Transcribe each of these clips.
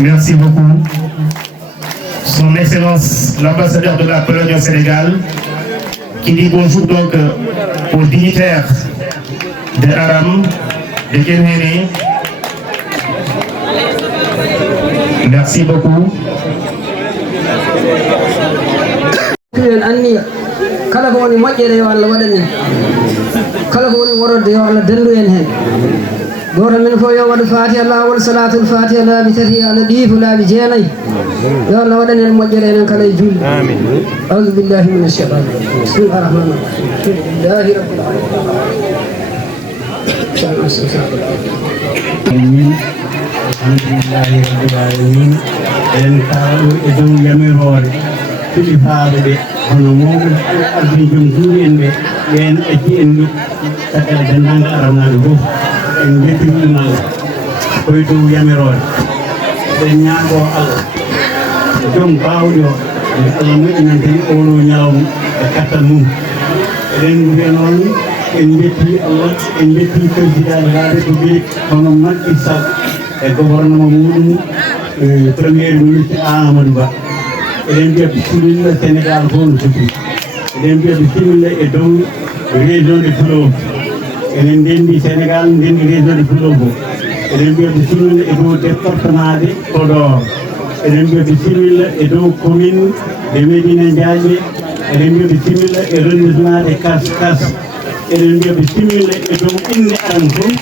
Merci beaucoup. Son Excellence l'ambassadeur de la Pologne au Sénégal, qui dit bonjour donc aux dignitaires de Aram, de Kenhene. Merci beaucoup. kala ko woni moƴƴere yo Allah waɗan en kala ko woni worode yo Allah dendu en hen goto men fof yo waɗa fatiha lawol salatul fatiha laabi tati ala ɗiifu laabi jeenayyi yo Allah waɗan en moƴƴere enen kala e julde a'udhu billahi minash shaitani rajim bismillahir rahmanir rahim alhamdulillahi rabbil alamin alhamdulillahi rabbil alamin en taw e dow yamirore kilifaɓe ɓe hono mawɓe ardi joom juuɗe en ɓe ɓen ƴetti en ɗum caggal dendagal aranaɓe fof en jettiɗum Allah koye dow yamirore eɗen ñaago Allah joom bawɗi o nde Allah moƴƴinan kadi oɗo ñalawma e kattan mum eɗen mbiya noon en jetti Allah en jetti président de la république hono Macky Sall e gouvernement muɗum premier ministre Amadou Ba eɗen mbiya bisimilla Sénégal fof no foti eɗen mbiya bisimilla e dow région de Fulo enen ndendi Sénégal ndendi région de Fulo fof eɗen mbiya bisimilla e dow département de Podor eɗen mbiya bisimilla e dow commune de Médina Ndiaye eɗen mbiya bisimilla e arrondissement de Kas eɗen mbiya bisimilla e dow inde aram fof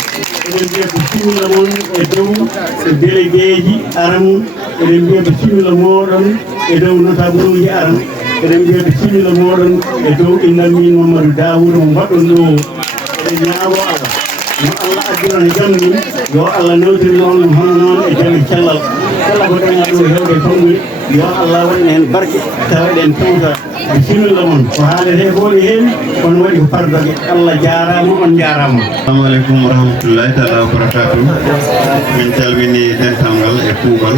eɗen mbiya bisimilla moon e dow délégué ji aram eɗen mbiya bisimilla moɗon e dow notable uji aram eɗen mbiya bisimilla moɗon e dow innal min Mamadou Dawoud mo mbaɗɗon ɗo eɗen ñaago Allah no Allah addiron jam ni yo Allah nawtiri noon hono noon e jam cellal kala ko daña ɗo hewde famɗude yo Allah waɗan hen barke tawaɗen tawta bisimilla moon ko haalete ko ɗi hen kono waɗi ko pardoge Allah jarama on jarama. Assalamu aleykum wa rahmatullahi taala wa barakatuh. Min calmini dentalngal e kuugal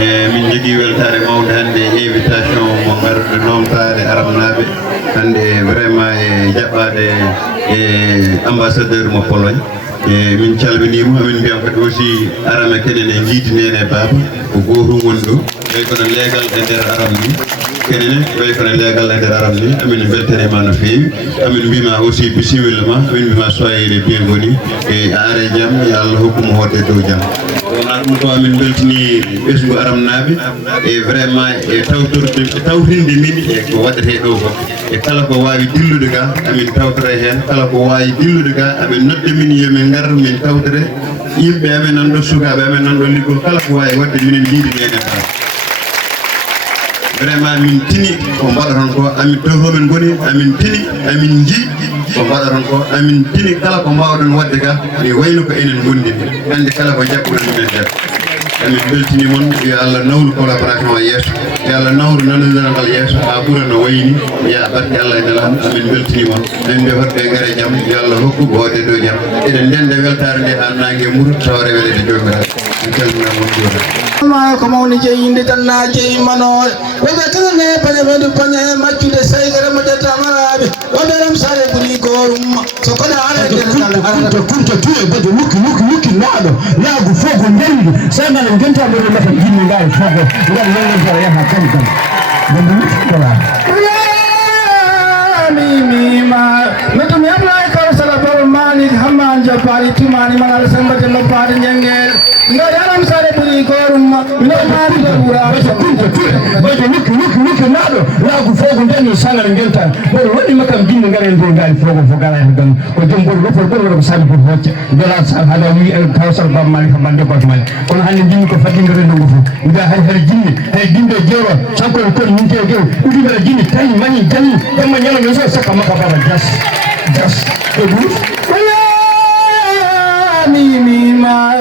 e min jogui weltare mawde hande invitation mo garuɗo nomtade aramnaɓe hande vraiment e jaɓɓade e ambassadeur mo Pologne e min calminimo amin mbiyam kadi aussi arame kenen e jiidinene baba ko gotum woni ɗo ɓay kono leegal e nder aram ni kenene ɓay kono leegal e nder aram ni amin beltanima no fewi amin mbima aussi bisimilla ma amin mbima soyez les bienvenus e are jaam yo Allah hokkuma hodde dow jaam wona ɗum ko amin beltini ɓesgu aramnaɓe e vraiment e tawtinde min e ko waɗete ɗo ko e kala ko wawi dillude ga amin tawtore hen kala ko wawi dillude ga amin nodde min yomin gar min tawtore yimɓe amen nan ɗo sukaɓe amen nan ɗo liggol kala ko wawi wadde minen jiiɗi menen ka vraiment min tini ko mbaɗaton ko amin to homin goni amin tini amin jii ko mbaɗaton ko amin tini kala ko mbawɗon wadde ga e wayno ko enen gondi hande kala ko jaɓɓuɗon minen nder amin beltini moon yo Allah nawru collaboration o yeeso yo Allah nawru nanodiral ngal yeeso ha ɓuura no wayni ya barke Allah e nelam amin beltini moon en mbiya hoɗɓe gaare jaam yo Allah hokku hoode dow jaam eɗen ndenda weltare nde ha nangue mbuuro tawa rewelede jomiraɗo min calminama on juura ma ko mawni jeyinde tan na jeymano wonde kala ne pañe wedu pañe maccude saygere majata maraɓe wonde ram sare buni gorum so kono ala kunta tuye bade wukki naɗo laagu fogo ndendi sagal genta ɓeɗo nafa jinni ngal fogo ngal yewntara yaha kam bade wukki kola mimima notum yablay kawsala baba malik hamman jabbali tumani manal sambate loppade jengel nga yaram sare buri gorum no mari do wura kunta tuye bade wukki naɗo laagu fogo ndendi sagal genta ɓeɗo waɗi makam jinni ngaren do ngal fogo fo gala hen gam ko jom ɓoɗo lofor ɓoɗo waɗa ko sabi pour hocce jola sal haɗa wi kawsal baba malik hamman jabbati mali kono hande jinni ko fadindore ndungu fo mbiya hay jinni hay dinde jeero sanko e kono min tew tew uɗiɓeɗa jinni tawi mani janni jamma ñalome so sakka makka baba jas e ɓuus mimima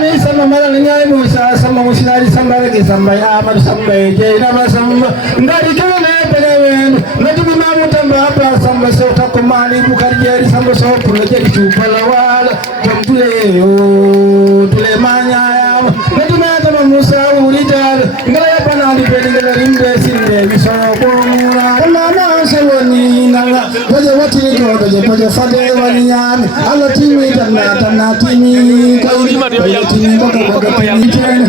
ni sama malal nyai musa sama musinari sambare ke sambai amar sambai jainama samba ndari jone pegawen nadi mamu tamba apa samba so takomani bukar jeri samba so pulo jeri chupalawal jamtule o tule manya nadi mata musa ulijar ngala pana di pedi ngala rimbe sinde biso komura mama sewoni nanga waje watini ko koje fade wani nyami Allah timi tanna timi kawri timi baka timi chen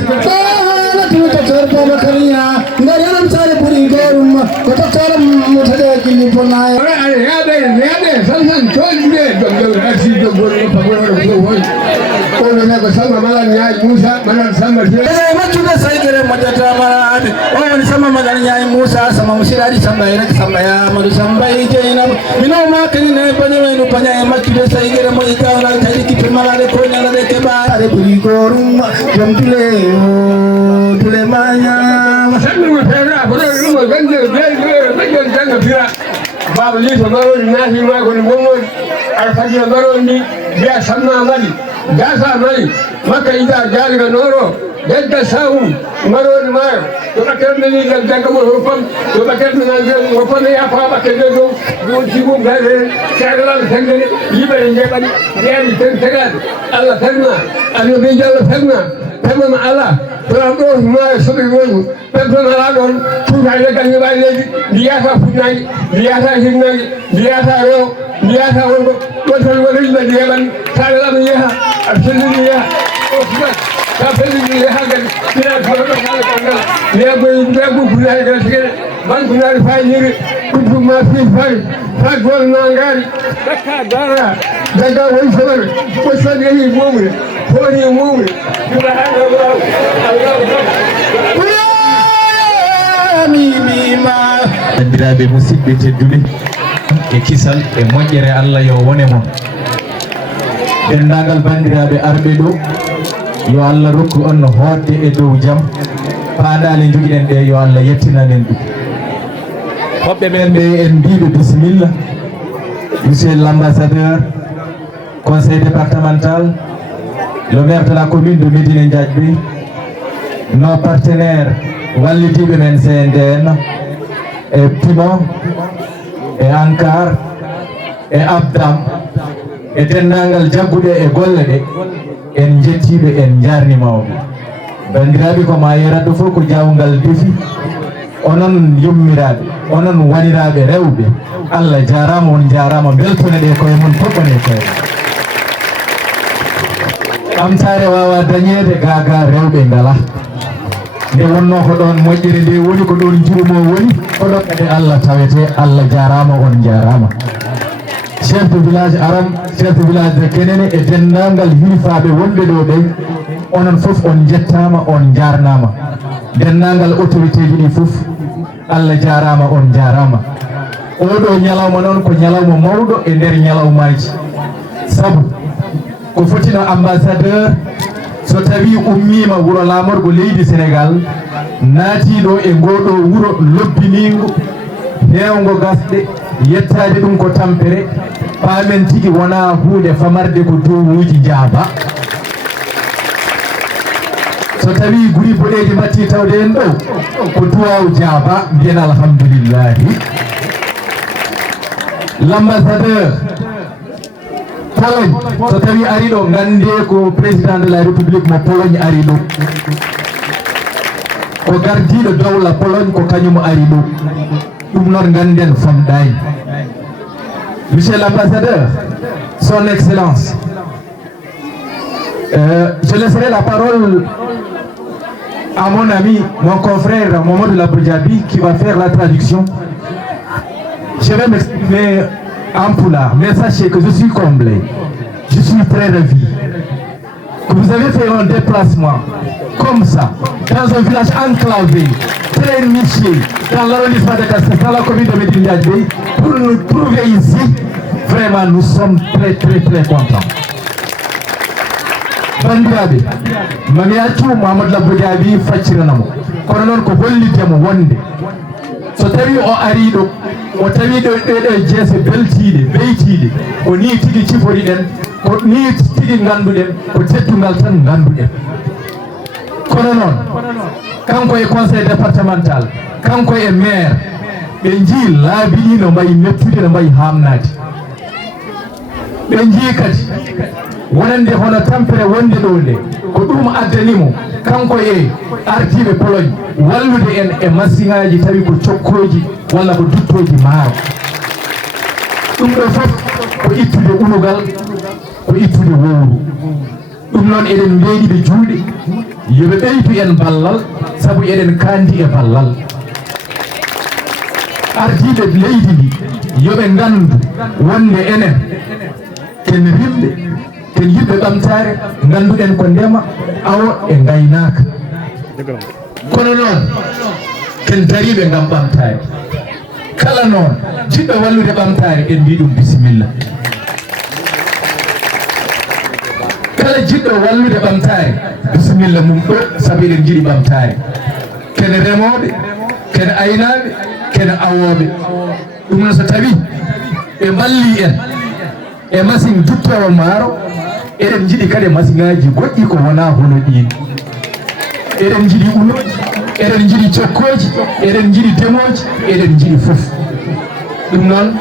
ala tuta karpa bakariya ngaram sare puri gorum ko to karam mutade kili ponay yade san chonde dongol asi dongol pagoro ko hoy ko na ko sama malan yaay Musa malan sama machuga saigere majata malan o sama malan yaay Musa sama musiradi sama ira sama ya madu sama ijena mino ma kanine panyenu panya machuga saigere mo ikawla tadi ki malade ko nyala de ke ba are puri gorum jomtule tule manya sanu fera bolo rumo gande gande janga fira baba li to baro ni nahi ma ko ni bongo alfaji baro ni biya sanna mali gasa mali maka ida jaliga noro yadda sawu baro ni ma to bakar ni janga mo hofam to bakar ni hofam ya fa bakar do jigo gare sagala tangani yibe ngabani ya ni tantagal Allah tanna Allah be jalla tanna tamam Allah Rambo ma sobi wonu pempe mala don tuga le ganni bay legi diata funay diata hinay diata ro diata wongo wotal wala be diaban sala am yaha absolutely ya osma ta feli yaha gan dina ko do kala kala le boy be bu funay ga sigere ban funay fay ni kudu ma fi fay fa gol nangari dakka dara daga way sabar ko sadi momre hori momre bandiraɓe musidɓe tedduɓe e kisal e moƴƴere Allah yo wone mon dendagal bandiraɓe arɓe ɗo yo Allah rokku on hoodde e dow jaam paandale joguiɗen ɗe yo Allah yettinanen ɗum hoɓɓe ɓen ɓe en mbiɓe bisimilla monsieur l'ambassadeur conseil départemental, le maire de la commune de Médina Ndiadji, nos partenaires Wallitibe men CNDN et Pimon et Ankar et Abdam et dendangal jaggude e golle de en jettibe en jarnimawɓe bandiraɓe ko ma yeratɗo fof ko jawngal defi onon yummiraɓe onon waniraɓe rewɓe Allah jarama on jarama beltone ɗe koye mon foɓɓone koye ɓamtare wawa dañede gaga rewɓe ngala nde wonno ko ɗon moƴƴere nde woni ko ɗon jurumo woni ko ɗon kadi Allah tawete Allah jarama on jarama chef de village aram chef de village de kenene e dendagal hilifaɓe wonɓe ɗo ɓe onon foof on jettama on jarnama dendagal autorité ji ɗi foof Allah jarama on jarama oɗo ñalawma noon ko ñalawma mawɗo e nder ñalawmaji sabu ko fotino ambassadeur so tawi ummima wuro lamorgo leydi Sénégal naatiɗo e ngoɗo wuro lobbinigo hewgo gasɗe yettade ɗum ko tampere paamen tigui wona huude famarde ko dowuji jaaba so tawi guri boɗeji batti tawde en ɗo ko duwaw jaaba mbiyen alhamdoulillahi l'ambassadeur Pologne so tawi ari ɗo gande ko président de la république mo Pologne ari ɗo ko gardiɗo dowla Pologne ko kañum ari ɗo ɗum noon ganden famɗani monsieur l'ambassadeur son excellence je laisserai la parole à mon ami mon confrère Mamadou Laboudiaby qui va faire la traduction. Je vais m'exprimer en poulard, mais sachez que je suis comblé, je suis très ravi que vous avez fait un déplacement comme ça, dans un village enclavé, très niché, dans l'arrondissement de Castres, dans la commune de Médina Ndiadji, pour nous trouver ici. Vraiment, nous sommes très contents. Bandiraɓe mami accu Mamadou Laboudiaby facciranamo kono noon ko hollitemo wonde so tawi o ari ɗo o tawi ɗo ɗeɗe jeese beltiɗe beytiɗe ko ni tigui cifori ɗen ko ni tigui ganduɗen ko teddugal tan ganduɗen kono noon kanko e conseil départemental kanko e maire ɓe jii laabi ɗi no mbayi mettude no mbayi hamnade ɓe jii kadi wonande hono tampere wonde ɗo nde ko ɗum addanimo kanko e ardiɓe Pologne wallude en e masiŋaji tawi ko cokkoji walla ko duttoji maaro ɗum ɗo fof ko ittude unugal ko ittude wowru ɗum noon eɗen leyɗiɓe juuɗe yoɓe ɓeytu en ballal sabu eɗen kandi e ballal ardiɓe leydi ndi yoɓe ngandu wonde enen ken rimɓe ken yimɓe ɓamtare ganduɗen ko ndema awo e gaynaka kono noon ken dariɓe ngam ɓamtare kala noon jiɗɗo wallude ɓamtare en mbi ɗum bisimilla kala jiɗɗo wallude ɓamtare bisimilla mum ɗo sabu eɗen jiɗi ɓamtare kene remoɓe kene aynaɓe kene awoɓe ɗum noon so tawi ɓe balli en e machine juttowo maaro eɗen jiɗi kadi machine ngaji goɗɗi ko wona hono ɗin eɗen jiɗi unoji eɗen jiɗi cokkoji eɗen jiɗi demoji eɗen jiɗi fof ɗum noon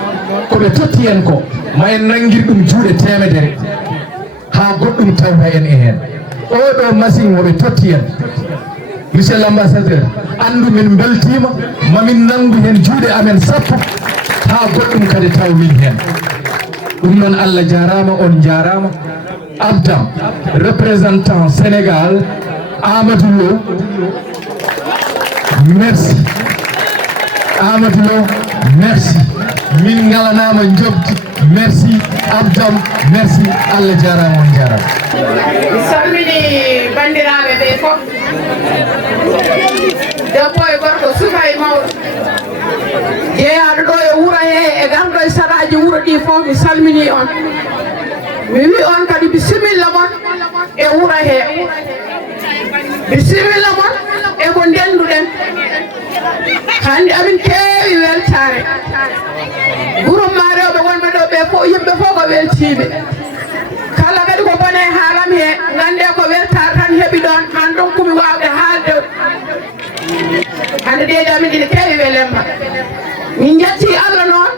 koɓe totti en ko ma en nanguir ɗum juuɗe temedere ha goɗɗum tawta en e hen oɗo machine woɓe totti en monsieur l'ambassadeur andu min beltima mamin nangu hen juuɗe amen sappo ha goɗɗum kadi taw min hen ɗum noon Allah jarama on jarama Abdam représentant Sénégal Amadou Lo merci Amadou Lo merci min ngalanama jobdi merci Abdam merci Allah jarama on jarama mi salmini bandiraɓe ɓe fof debbo e gorko suka e mawɗo jeeyaɗo ɗo e wuuro he e garɗo e saraji wuuro ɗi fof mi salmini on mi wi on kadi bisimilla mon e wuuro he bisimilla mon e ko ndenduɗen hande amin keewi weltare groupema rewɓe wonɓe ɗo ɓe fof yimɓe fof ko weltiɓe kala kadi ko bone haalam he gande ko weltare tan heeɓi ɗon han ɗon kumi wawde haalde hande ɗeɗi amin ɗiɗi keewi welemma min jetti Allah noon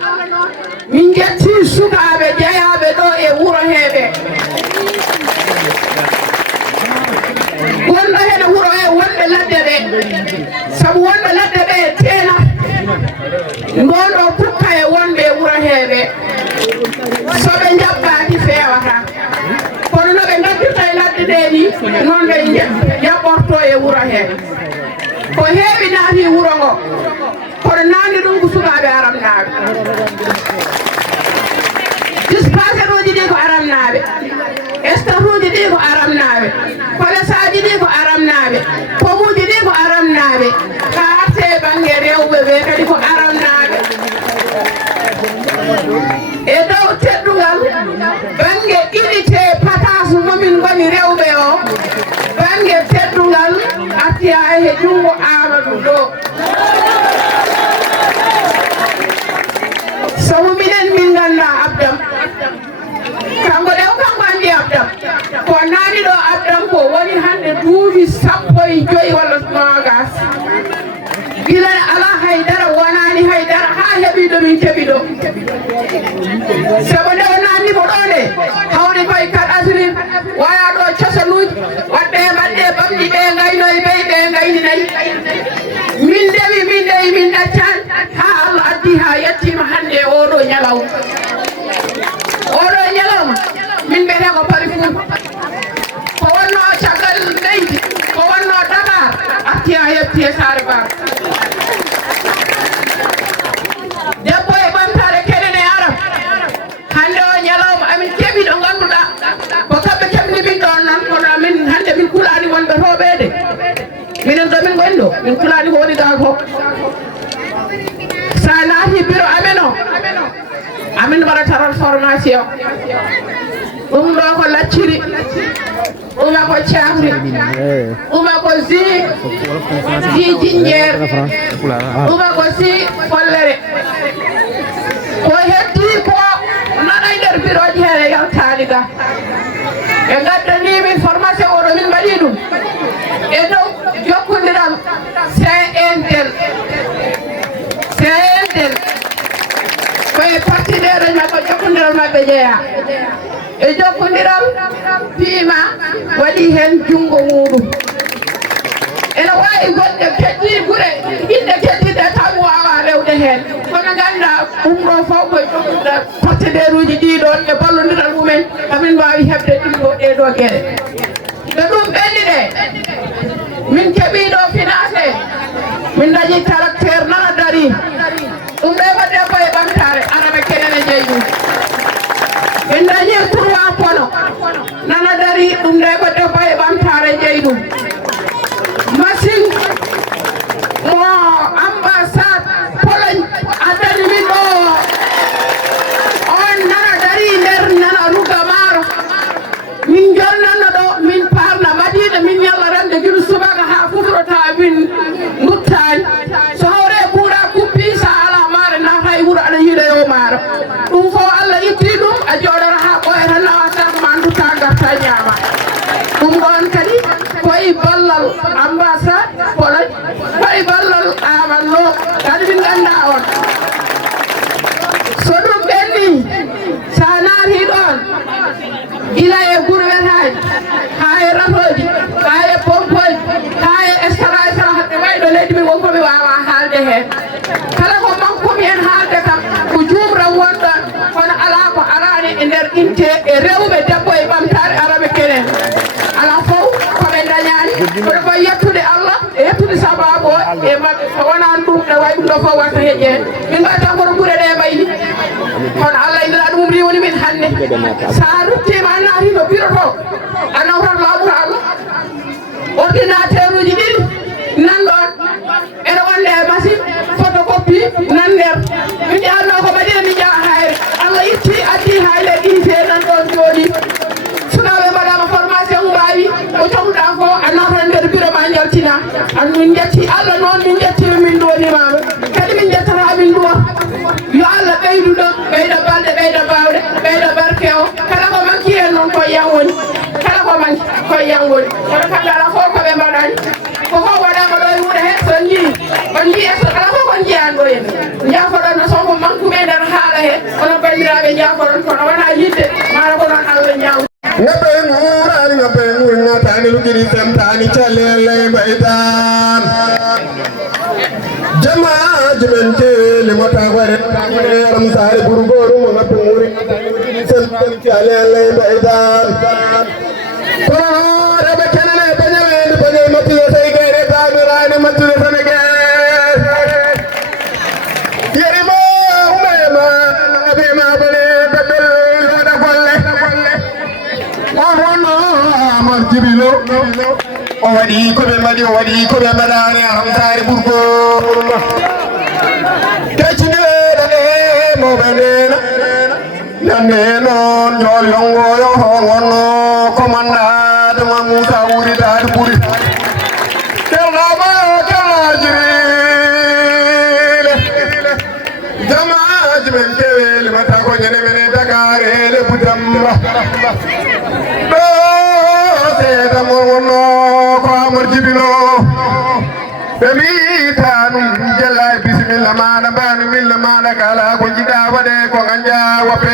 min jetti sukaɓe jeeyaɓe ɗo e wuuro heɓe wonɗo hen wuuro he wonɓe ladde ɓe saabu wonɓe ladde ɓe teena gonɗo pukka e wonɓe wuuro heɓe soɓe jaɓɓaki fewata kono noɓe gaddirta e ladde ɗe ni noon ɓe jaɓɓorto e wuuro he ko heewi naati wuuro ngo kono nandi ɗum ko sukaɓe aramnaɓe dispensaire uji ɗi ko aramnaɓe staff uji ɗi ko aramnaɓe collège aji ɗi ko aramnaɓe pomuji ɗi ko aramnaɓe kaarte banggue rewɓe ɓe kadi ko aramnaɓe e dow teddugal banggue unité patas momin goni rewɓe o banggue teddugal artiya he junggo Amadou Lo sabu minen min ganda Abdam kanko ɗe kanko andi Abdam ko nani ɗo Abdam ko woni hande duuɓi 15 walla 20 gila ala haydara wonani haydara ha heeɓi ɗo min keeɓi ɗo sabu nde o nannimo ɗo nde hawde koye kaɗasiri waya ɗo cosanuji waɗɗe mbaɗɗe bamɗi ɓe gaynoye ɓey ɓe gayninayi min ndewi min ndewi min ɗaccan ha Allah addi ha yettima hande oɗo ñalawma min mbiyete ko pari fuu ko wonno caggal leydi ko wonno Dakar arti ha yetti e saare ba debbo e ɓamtare keɗen e aram hande o ñalawma amin keeɓi ɗo ganduɗa ko kamɓe keɓni min ɗon noon kono amin hande min kulani wonɓe toɓede minen ɗo min gonɗo min kulani ko woni ga fof sa naati bureau amen o amin mbaɗa transformation ɗum ɗo ko lacciri ɗuma ko cakri ɗuma ko si jinjeer ɗuma ko si follere ko heddi ko nana e nder bureau ji hen e yaltani ga ɓe gaddanimi formation oɗo min mbaɗi ɗum e dow jokkodiral CNTL koye partenaire mabɓe jokkodiral mabɓe jeeya e jokkodiral piima waɗi hen jungo muɗum ene wawi goɗɗe keddi ɓuure ɓiɗɗe keddiɗe taw wawa rewde hen kono ganda ɗum ɗo fof koye partenaire uji ɗiɗon e ballodiral mumen amin mbawi hebde ɗumɗo ɗeɗo gueɗe nde ɗum ɓenni ɗe min keeɓiɗo financé min dañi caractére nana dari ɗum ɗeɓa debbo e ɓamtare araɓe kenene jeeyi ɗum min dañi 3 pono nana dari ɗum ɗeɓa debbo e ɓamtare jeeyi ɗum machine mo ambassade Pologne addani min ɗo on nana dari nder nana ruga maaro min jonnanno ɗo min parna madina min ñalla rende gila subaka ha futorota min duttani so hawre ɓuura kuppi sa ala maaro nata e wuuro aɗa yiiɗa yo maaro ɗum fof Allah itti ɗum a jooɗora ha ɓoya tan nawa saka ma dutta garta ñaama ɗum ɗon kadi koye ballal ambassade Pologne koye ballal amanno kadi min ganda on so ɗum ɓenni sa naati ɗon ila e gurwetaji ha e ratoji ha e pompoji ha e extra haɗe wayɗo leydi min wonkomi wawa haalde hen kala ko mankomi hen haalde kam ko jumram wonɗon kono ala ko arani e nder inte e rewɓe debbo e ɓamtare araɓe kenen ala fof koɓe dañani koɗo ko yettude Allah e yettude sababu o e mabɓe so wonani ɗum ɗe way ɗum ɗo fof watta heƴƴen min mbawi tan kono ɓuure ɗe mayni kono Allah indira ɗum riwni min hannde sa ruttima a naatino bureau to a nawtan lawol Allah ordinateur uji ɗiɗi nanɗon ene wonde e machine photocopie nan nder min ƴanno ko madina min ƴawa hayre Allah itti addi hayre ɗinte nan ɗon jooɗi sukaɓe mbaɗama formation mbawi ko cohluɗa ko a nawtan nder bureau ma jaltina an min jetti Allah noon min jettima min ɗonimama kadi min jettata min ɗuwa yo Allah ɓeydu ɗon ɓeyda balɗe ɓeyda bawɗe ɓeyda barke o kala ko manki hen noon koye yan woni kala ko manki koye yan woni kono kamɓe ala fof koɓe mbaɗani koko waɗama ɗo e wuuro he son jii on jii so kala fof kon jeeyan ɗo hen jafoɗon no sonko mankume nder haala he onon bandiraɓe jafoɗon kono wona yidde mara ko noon Allah ñaw ngabe ngurani ngabe ngurani lugiri temtani chalele baidan jama jimen tele mota ware ram sare burgoru ngabe nguri temtani chalele baidan ko rebe kenene banyame mati sai gere tamirani mati sanege yerimo umema ngabe ma bale tabel yoda golle Jibilo o waɗi koɓe mbaɗi o waɗi koɓe mbaɗani aramtare ɓurgo kecciɗeɗe ɗe moɓe ndena nande noon jol yongoyo hon wonno commandade ma Moussa wuritade ɓuuri kelɗama kelajirile jamaji men keweli mata ko ñande mene dagarele budamba mo wonno ko Amar Jibilo ɓe mbitanum jella e bisimilla maɗa mbani milla maɗa kala ko jiɗa waɗe ko ganja woppe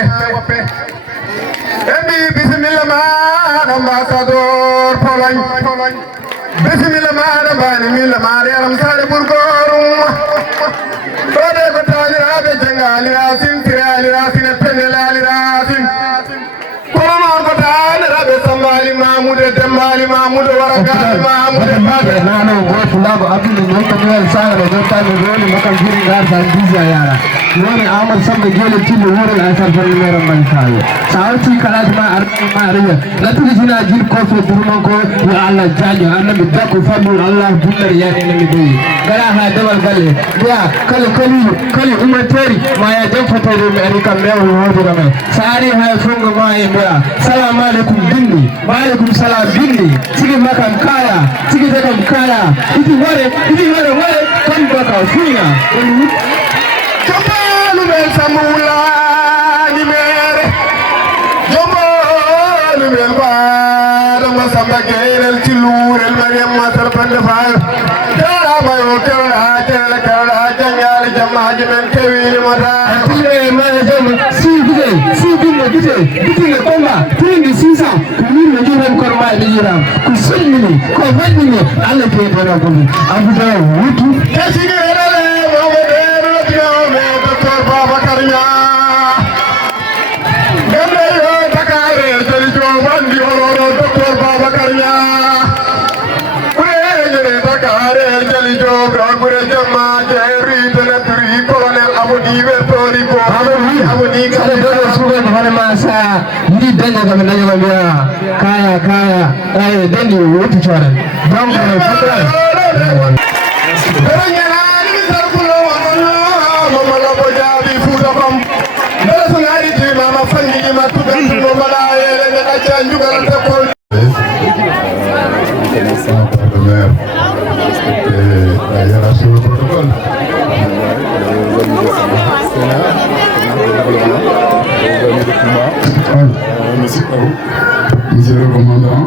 ɓe mbi bisimilla maɗa ambassadeur Pologne bisimilla maɗa mbani milla maɗa yaram sare ɓurgorum ɗoɗe ko taniraɓe jangga alirasin tire alirasin e pendel alirasin kono noon ko taniraɓe sambali mamoudou e dembali mamoudou waragali mamoudou nano goto lago abdoulle ñontanuel sagre ñontami roni makam jiri garta disa yara noni Amadou Samba jole tillo wuurel asar fo numéro man tayo sa arti kalade ma ma ariya lattigitina jir koso durman ko yo Allah jaño annabi dakko famul Allah bullere yanenami doyi gara ha dewal galle biya kali umateri ma ya jam fotoɗumi ari kam mewol hoduga men sa ari ha fongo ma e mbiya salamu aleykum bindi waaleykum salam bindi sigi makam kaya sigi dekam kaya iti wore kon baka fuña jombolu men samulani mere jombolu men baɗoma Samba Gueyrel Cilurel Mariam Matar Pande Fall kewɗama yo kewɗa janñale jammaji men kewini mata bitine komba tuindi 600 ko min no jiren korma e jiram ko sonnini ko waɗini Allah keɓena komi abuda wutu kasini elale mawɓe ɗe ɗo docteur Baba bure jamma jeri donatri colonel Amodi Vertori ko Amodi Ada dole sugan wani masa ni danya ga nan ga biya kaya dani wuce chore don ko fitra Beranyala ni sarkulo amana mama la bojabi fuda bam Bela sangari ti mama fangi ma tu ben no mala ele ne ka chanju garante ko la hiérarchie du protocole. Monsieur le commandant,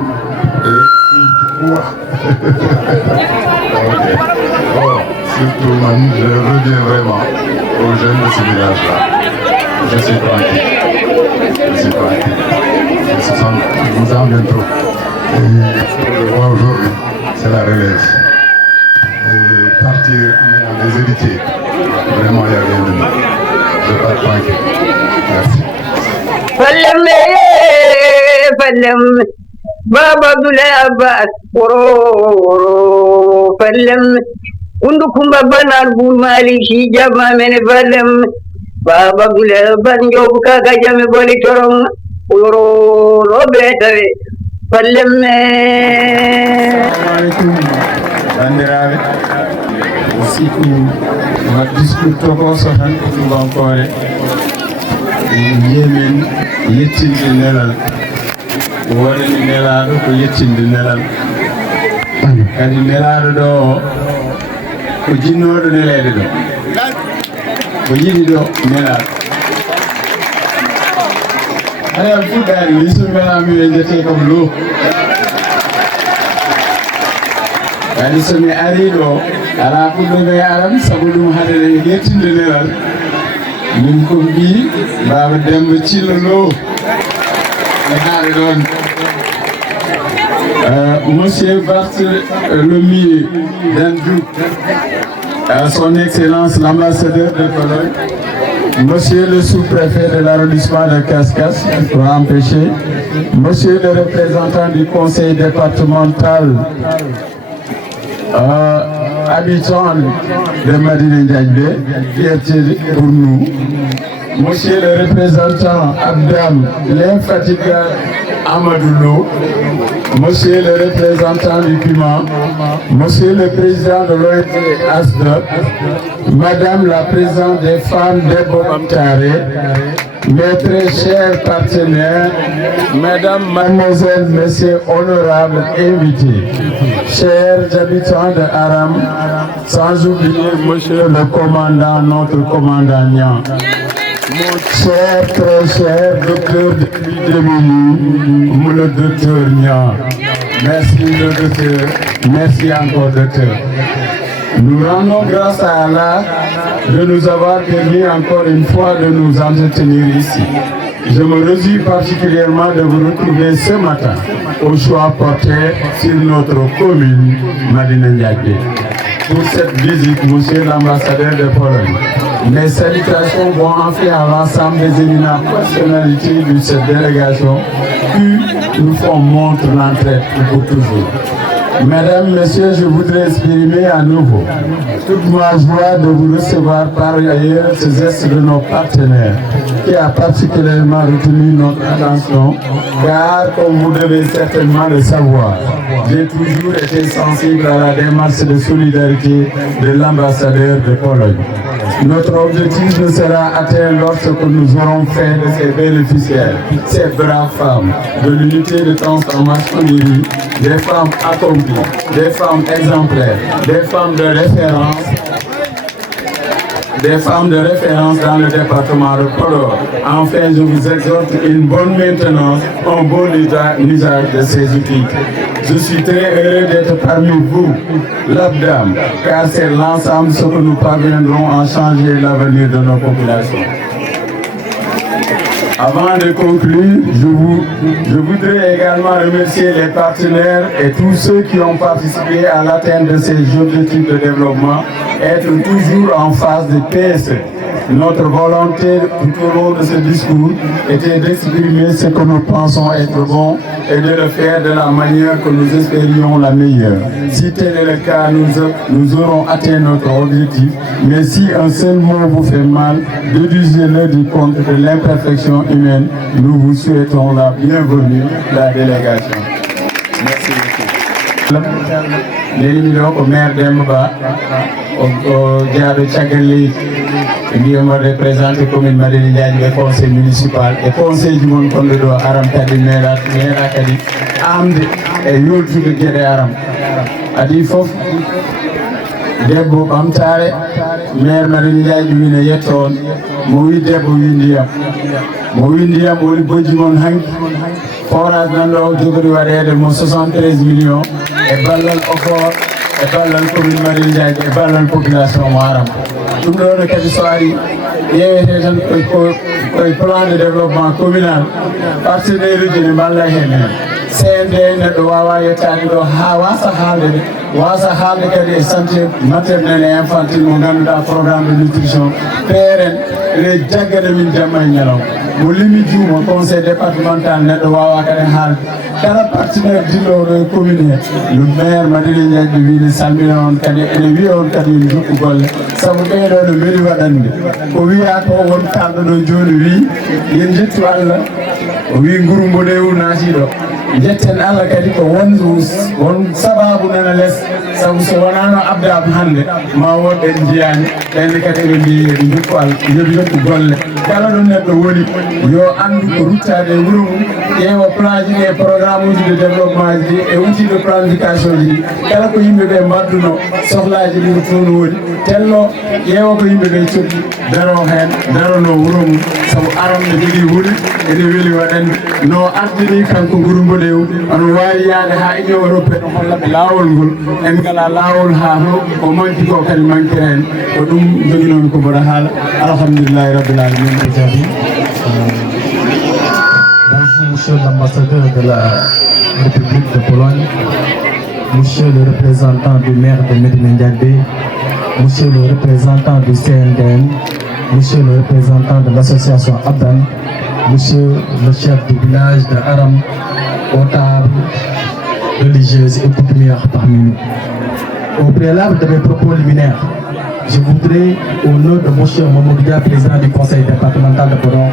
surtout man, je reviens vraiment aux jeunes de ce village-là. Je suis tranquille. Je vous en bientôt. Et moi aujourd'hui, c'est la relève. Partir en les héritiers. Vraiment, il n'y a rien de mal. Je pars tranquille. Merci. فلم بابا دولابات ورو فلم عندكم بابا نربو مالي شي جابا من فلم بابا دولابات جوبكا كجام بولي ترون ورو روبيتري فلم عليكم bandiraɓe siku ma discours to ko sotan tubankore yemin yettinde nelal wonani nelaɗo ko yettinde nelal kadi nelaɗo ɗo ko jinnoɗo nelede ɗo ko yiɗi ɗo nelaɗo ayan fuɗɗari lisu melami ɓe jete kam lo kadi somi ari ɗo ala fuɗɗoɓe aran saabu ɗum haade yettinde nelal min ko mbi Baba Demba Thillo Lo e haade ɗon monsieur Barthélemy Dandou, son excellence l'ambassadeur de Pologne, monsieur le sous-préfet de l'arrondissement de Cascas pour empêcher, monsieur le représentant du conseil départemental habitant de Madina Ndiaye, fierté pour nous. Monsieur le représentant Abdam, l'infatigable Amadou Lo, monsieur le représentant du Piment, monsieur le président de l'ONG ASDOT, madame la présidente des femmes d'Ebo Bamtare, mes très chers partenaires, mesdames, mademoiselles, messieurs, honorables invités, chers habitants de Aram, sans oublier monsieur le commandant, notre commandant Nian, mon cher, très cher docteur depuis 2000, le docteur Nian. Merci le docteur, merci encore docteur. Nous rendons grâce à Allah de nous avoir permis encore une fois de nous entretenir ici. Je me réjouis particulièrement de vous retrouver ce matin au choix porté sur notre commune Madina Ndiaye. Pour cette visite, monsieur l'ambassadeur de Pologne, mes salutations vont en fait à l'ensemble des éminentes personnalités de cette délégation qui nous font montre l'entraide pour toujours. Mesdames, Messieurs, je voudrais exprimer à nouveau toute ma joie de vous recevoir par ailleurs ce geste de nos partenaires qui a particulièrement retenu notre attention car, comme vous devez certainement le savoir, j'ai toujours été sensible à la démarche de solidarité de l'ambassadeur de Pologne. Notre objectif ne sera atteint lorsque nous aurons fait de ces bénéficiaires, ces braves femmes de l'unité de transformation Iri, des femmes accomplies, des femmes exemplaires, des femmes de référence dans le département de Podor. Enfin, je vous exhorte une bonne maintenance, un bon usage de ces outils. Je suis très heureux d'être parmi vous, l'Abdam, car c'est l'ensemble ce que nous parviendrons à changer l'avenir de nos populations. Avant de conclure, je voudrais également remercier les partenaires et tous ceux qui ont participé à l'atteinte de ces objectifs de développement, être toujours en phase de PSE. Notre volonté tout au long de ce discours était d'exprimer ce que nous pensons être bon et de le faire de la manière que nous espérions la meilleure. Si tel est le cas, nous aurons atteint notre objectif. Mais si un seul mot vous fait mal, déduisez-le du compte de l'imperfection humaine. Nous vous souhaitons la bienvenue, la délégation. Merci beaucoup. L'éliminateur au maire d'Emba, au diable Tchagali, qui m'a représenté comme une madame du conseil municipal et conseil du monde comme le doigt Aram Kadi, maire Kadi, Amde et Yultu de Gede Aram. Adi Fof, Debo Bamtare, maire Madame du Mine Yeton, Moui Debo Windia, Mouindia, Moui Bodjimon Hank, forage Nando, Jogori Warede, 73 millions, et Ballon Ofor, et Ballon commune Madinja, et Ballon population Maram. Tout le monde qui soit il y a un plan de développement communal, partenaire de Malahen. CND neɗɗo wawa yettade ɗo ha wasa haalde kadi e santé maternelle et infantile mo ganduɗa programme de nutrition PRN ene jaggade min jamma e ñalawma mo limi juuma conseil départemental neɗɗo wawa kadi haalde kala partenaire dilloɗo e commune he le maire Madina Diagne wiine salmina on kadi ene wiya on kadi yo jokku golle saabu ɓeɗo no mbeɗi waɗande ko wiya ko won kalɗo ɗo joni wi yen jettu Allah o wi nguru mboɗewu naatiɗo jetten Allah kadi ko won sababu nana less sabu so wonano abdama hande ma wonɗen jiyani ɓenne kadi ɓe mbi ɓe jokku Allah yoɓi jokku golle kala ɗo neɗɗo woni yo andu ko ruttade e wuuro mum ƴeewa plan ji ɗi e programme uji de développement ji ɗi e outil de planification ji ɗi kala ko yimɓeɓe mbadduno sohlaji ɗi ko toon woni tello ƴeewa ko yimɓeɓe coɗɗi daro hen darono wuuro mum sabu aram ne jogui wuuri ene weeli waɗande no ardini kanko Nguru Mboɗewu ono wawi yaade ha Union européenne hollaɓe lawol ngol en ngala lawol ha to ko manki ko kadi manki hen ko ɗum joguinomi ko mboɗa haala alhamdulillahi rabbil alamin. Bonjour monsieur l'ambassadeur de la République de Pologne, monsieur le représentant du maire de Médina Ndiagbé, monsieur le représentant du CNDM, monsieur le représentant de l'association Abdan, monsieur le chef du village de Aram, aux tables religieuses et coutumières parmi nous. Au préalable de mes propos liminaires, je voudrais, au nom de monsieur Mamoudoudia, président du conseil départemental de Podor,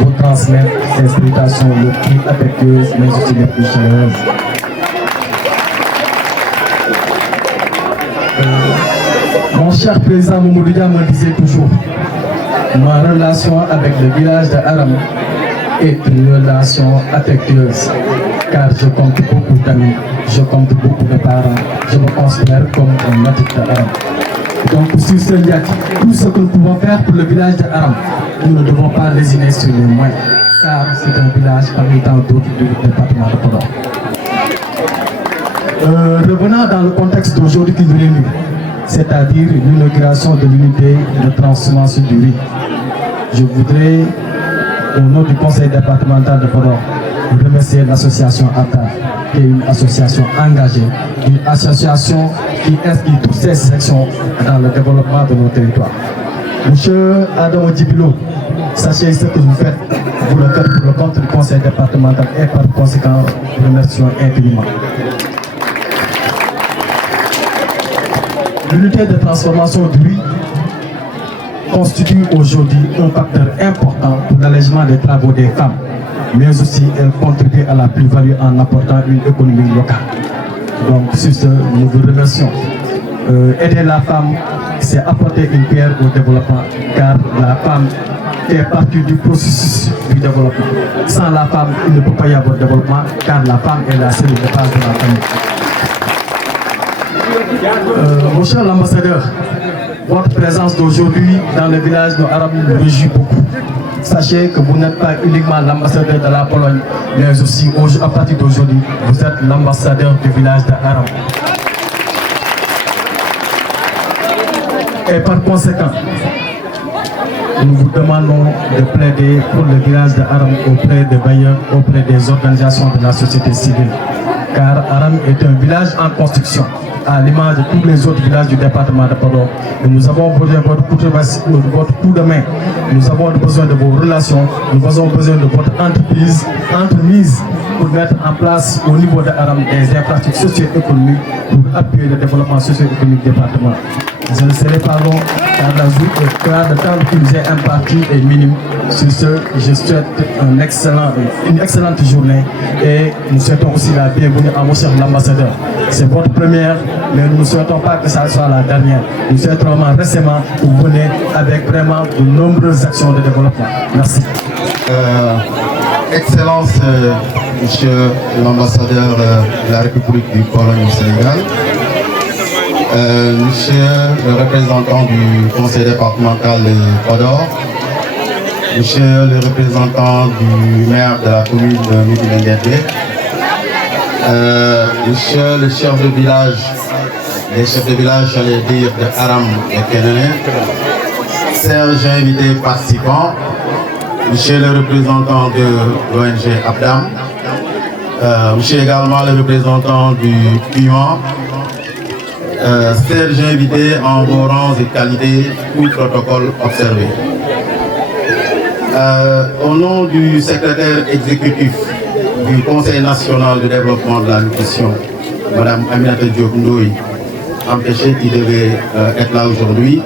vous transmettre ces salutations les plus affectueuses, mais aussi les plus chaleureuses. Mon cher président Mamoudoudia me disait toujours, ma relation avec le village de Aram est une relation affectueuse, car je compte beaucoup d'amis, je compte beaucoup de parents, je me considère comme un natif de Aram. Donc sur ce diac, tout ce que nous pouvons faire pour le village de Aram, nous ne devons pas lésiner sur les moyens, car c'est un village parmi tant d'autres du département de Podor. Revenant dans le contexte d'aujourd'hui qui nous réunit, c'est-à-dire l'inauguration de l'unité de transformation du riz, je voudrais, au nom du conseil départemental de Podor, remercier l'association ATA, qui est une association engagée, une association qui inscrit toutes ses actions dans le développement de nos territoires. Monsieur Adam Djibilo, sachez ce que vous faites pour le compte du conseil départemental et par conséquent, remercions infiniment. L'unité de transformation du riz constitue aujourd'hui un facteur important pour l'allègement des travaux des femmes, mais aussi elle contribue à la plus-value en apportant une économie locale. Donc sur ce, nous vous remercions. Aider la femme, c'est apporter une pierre au développement, car la femme fait partie du processus du développement. Sans la femme, il ne peut pas y avoir de développement, car la femme est la cellule de base de la famille. Mon cher l'ambassadeur, votre présence d'aujourd'hui dans le village de Aram nous réjouit beaucoup. Sachez que vous n'êtes pas uniquement l'ambassadeur de la Pologne, mais aussi à partir d'aujourd'hui, vous êtes l'ambassadeur du village de Aram. Et par conséquent, nous vous demandons de plaider pour le village de Aram auprès des bailleurs, auprès des organisations de la société civile. Car Aram est un village en construction. à l'image de tous les autres villages du département de Podor. Et nous avons besoin de votre coup de main. Nous avons besoin de vos relations. Nous avons besoin de votre entremise pour mettre en place au niveau de Aram des infrastructures socio-économiques pour appuyer le développement socio-économique du département. Je ne serai pas long car le temps qui nous est imparti est minime. Sur ce, je souhaite une excellente journée et nous souhaitons aussi la bienvenue à monsieur l'ambassadeur. C'est votre première, mais nous ne souhaitons pas que ça soit la dernière. Nous souhaitons vraiment récemment que vous venez avec vraiment de nombreuses actions de développement. Merci. Excellence, monsieur l'ambassadeur de la République du Pologne au Sénégal, monsieur le représentant du conseil départemental de Podor, monsieur le représentant du maire de la commune de Médina-Guédé, monsieur le chef de village, les chefs de village, j'allais dire, de Aram et Kénéné, serge invités participants, monsieur le représentant de l'ONG Abdam, monsieur également le représentant du piment, serge invité en vos rangs et qualités, tout protocole observé. Au nom du secrétaire exécutif du Conseil national de développement de la nutrition, Mme Aminata Diop Ndoye, empêchée qui devait être là aujourd'hui,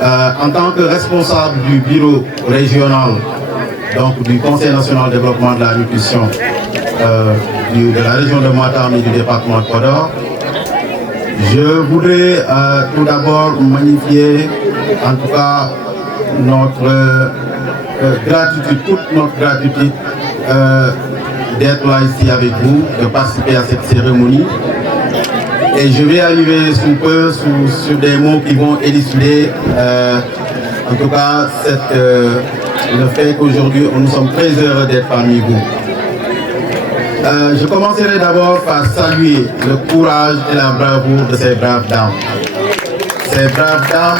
en tant que responsable du bureau régional donc du Conseil national de développement de la nutrition de la région de Matam et du département de Podor, je voudrais tout d'abord magnifier en tout cas notre gratitude, toute notre gratitude d'être là ici avec vous, de participer à cette cérémonie. Et je vais arriver sous peu sur des mots qui vont élucider en tout cas le fait qu'aujourd'hui nous sommes très heureux d'être parmi vous. Je commencerai d'abord par saluer le courage et la bravoure de ces braves dames. Ces braves dames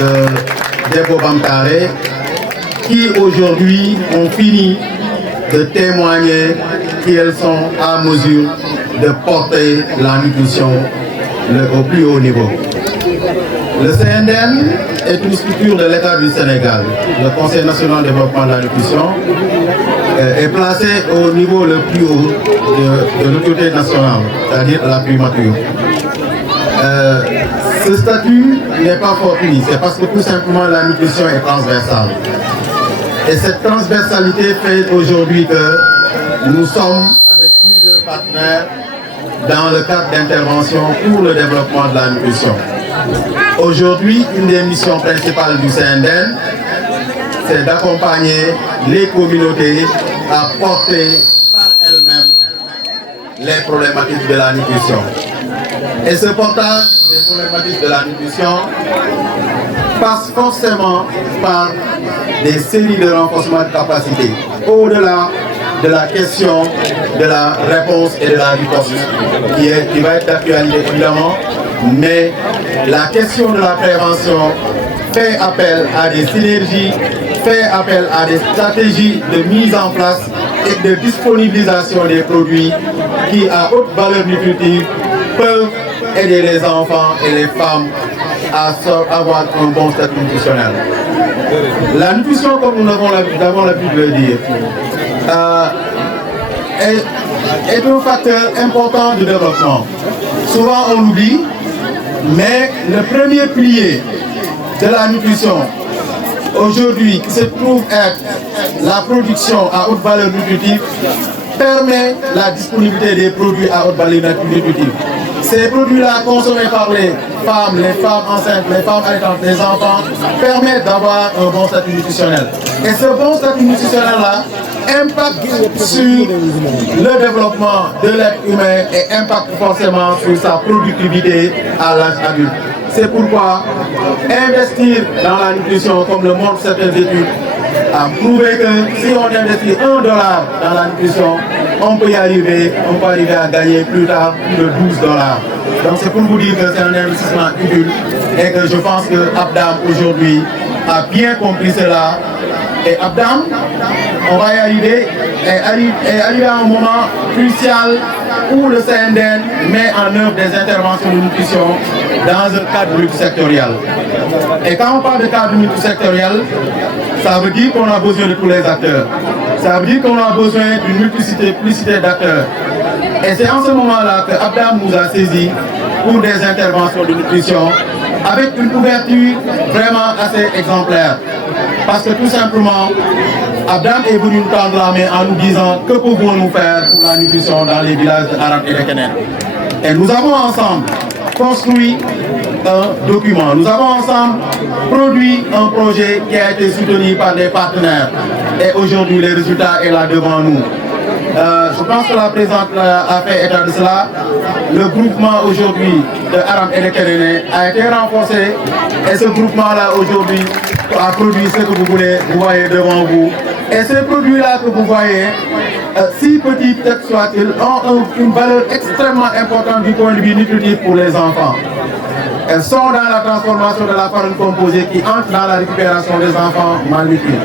de Debo Bamtare qui aujourd'hui ont fini de témoigner qu'elles sont à mesure de porter la nutrition au plus haut niveau. Le CNDN est une structure de l'État du Sénégal. Le Conseil national de développement de la nutrition est placé au niveau le plus haut de l'autorité nationale, c'est-à-dire la primature. Ce statut n'est pas fortuit, c'est parce que tout simplement la nutrition est transversale. Et cette transversalité fait aujourd'hui que nous sommes avec plusieurs partenaires dans le cadre d'intervention pour le développement de la nutrition. Aujourd'hui, une des missions principales du CNDN, c'est d'accompagner les communautés à porter par elles-mêmes les problématiques de la nutrition. Et ce portage des problématiques de la nutrition passe forcément par des séries de renforcement de capacité, au-delà de la question de la réponse et de la riposte, qui va être d'actualité évidemment, mais la question de la prévention fait appel à des synergies, fait appel à des stratégies de mise en place et de disponibilisation des produits qui, à haute valeur nutritive, peuvent aider les enfants et les femmes à avoir un bon statut nutritionnel. La nutrition, comme nous avons l'habitude de le dire, est un facteur important du développement. Souvent on l'oublie, mais le premier pilier de la nutrition, aujourd'hui, qui se trouve être la production à haute valeur nutritive, permet la disponibilité des produits à haute valeur nutritive. Ces produits-là consommés par les femmes enceintes, les femmes allaitantes, les enfants, permettent d'avoir un bon statut nutritionnel. Et ce bon statut nutritionnel-là impacte sur le développement de l'être humain et impacte forcément sur sa productivité à l'âge adulte. C'est pourquoi investir dans la nutrition, comme le montrent certaines études, a prouvé que si on investit $1 dans la nutrition, on peut arriver à gagner plus tard plus de $12. Donc c'est pour vous dire que c'est un investissement utile et que je pense que Abdam aujourd'hui a bien compris cela. Et Abdam, on va y arriver, est arrivé à un moment crucial où le CNDN met en œuvre des interventions de nutrition dans un cadre multisectoriel. Et quand on parle de cadre multisectoriel, ça veut dire qu'on a besoin de tous les acteurs. Ça veut dire qu'on a besoin d'une multiplicité d'acteurs. Et c'est en ce moment-là que Abdam nous a saisis pour des interventions de nutrition avec une ouverture vraiment assez exemplaire. Parce que tout simplement, Abdam est venu nous tendre la main en nous disant que pouvons-nous faire pour la nutrition dans les villages arabes et de Kenen. Et nous avons ensemble construit un document. Nous avons ensemble produit un projet qui a été soutenu par des partenaires. Et aujourd'hui, les résultats sont là devant nous. Je pense que la présidente a fait état de cela. Le groupement aujourd'hui de Aram et de Kéréné a été renforcé. Et ce groupement-là aujourd'hui a produit ce que vous voyez devant vous. Et ces produits-là que vous voyez, si petits soient-ils, ont une valeur extrêmement importante du point de vue nutritif pour les enfants. Elles sont dans la transformation de la farine composée qui entre dans la récupération des enfants malnutris.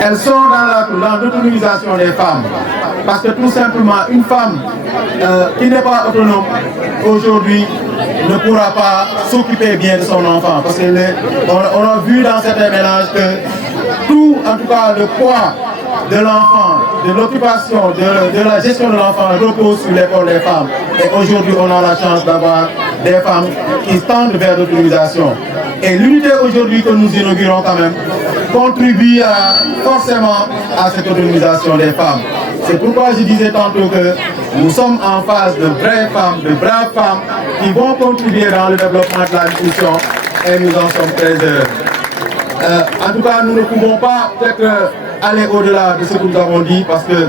Elles sont dans l'autonomisation des femmes. Parce que tout simplement, une femme qui n'est pas autonome aujourd'hui ne pourra pas s'occuper bien de son enfant. Parce qu'on a vu dans certains ménages que tout, en tout cas le poids de l'enfant, de l'occupation, de la gestion de l'enfant repose sur l'épaule des femmes. Et aujourd'hui, on a la chance d'avoir des femmes qui tendent vers l'autonomisation. Et l'unité aujourd'hui que nous inaugurons quand même contribue forcément à cette autonomisation des femmes. C'est pourquoi je disais tantôt que nous sommes en face de vraies femmes, de braves femmes qui vont contribuer dans le développement de la nutrition et nous en sommes très heureux. En tout cas, nous ne pouvons pas peut-être aller au-delà de ce que nous avons dit parce que